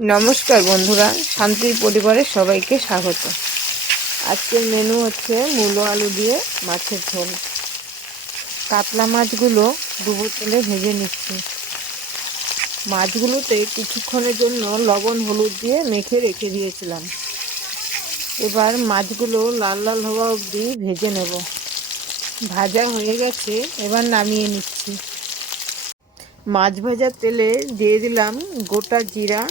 নমস্কার বন্ধুরা, শান্তির পরিবারের সবাইকে স্বাগত। আজকের মেনু হচ্ছে মূলো আলু দিয়ে মাছের ঝোল। কাতলা মাছগুলো ডুবো তেলে ভেজে নিচ্ছি। মাছগুলোতে কিছুক্ষণের জন্য লবণ হলুদ দিয়ে মেখে রেখে দিয়েছিলাম। এবার মাছগুলো লাল লাল হওয়া অবধি ভেজে নেব। ভাজা হয়ে গেছে, এবার নামিয়ে নিচ্ছি। মাছ ভাজার তেলে দিয়ে দিলাম গোটা জিরা,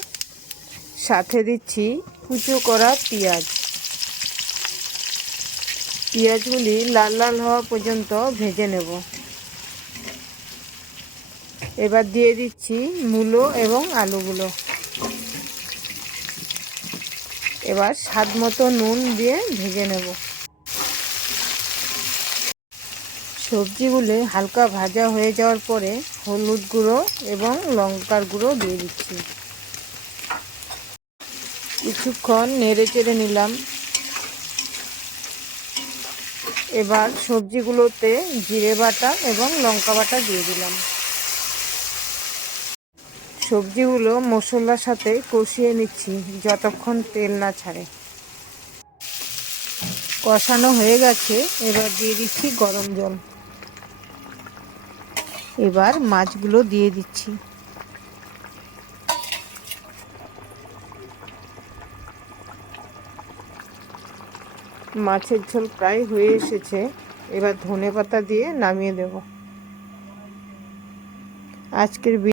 সাথে দিচ্ছি কুচো করা পেঁয়াজগুলি লাল লাল হওয়া পর্যন্ত ভেজে নেব। এবার দিয়ে দিচ্ছি মূলো এবং আলুগুলো। এবার স্বাদ মতো নুন দিয়ে ভেজে নেব। সবজিগুলো হালকা ভাজা হয়ে যাওয়ার পরে হলুদ গুঁড়ো এবং লঙ্কার গুঁড়ো দিয়ে দিচ্ছি। কিছুক্ষণ নেড়ে চেড়ে নিলাম। এবার সবজিগুলোতে জিরে বাটা এবং লঙ্কা বাটা দিয়ে দিলাম। সবজিগুলো মশলার সাথে কষিয়ে নিচ্ছি যতক্ষণ তেল না ছাড়ে। কষানো হয়ে গেছে, এবার দিয়ে দিচ্ছি গরম জল। এবার মাছগুলো দিয়ে দিচ্ছি। মাছের ঝোল প্রায় হয়ে এসেছে, এবার ধনেপাতা দিয়ে নামিয়ে দেব। আজকের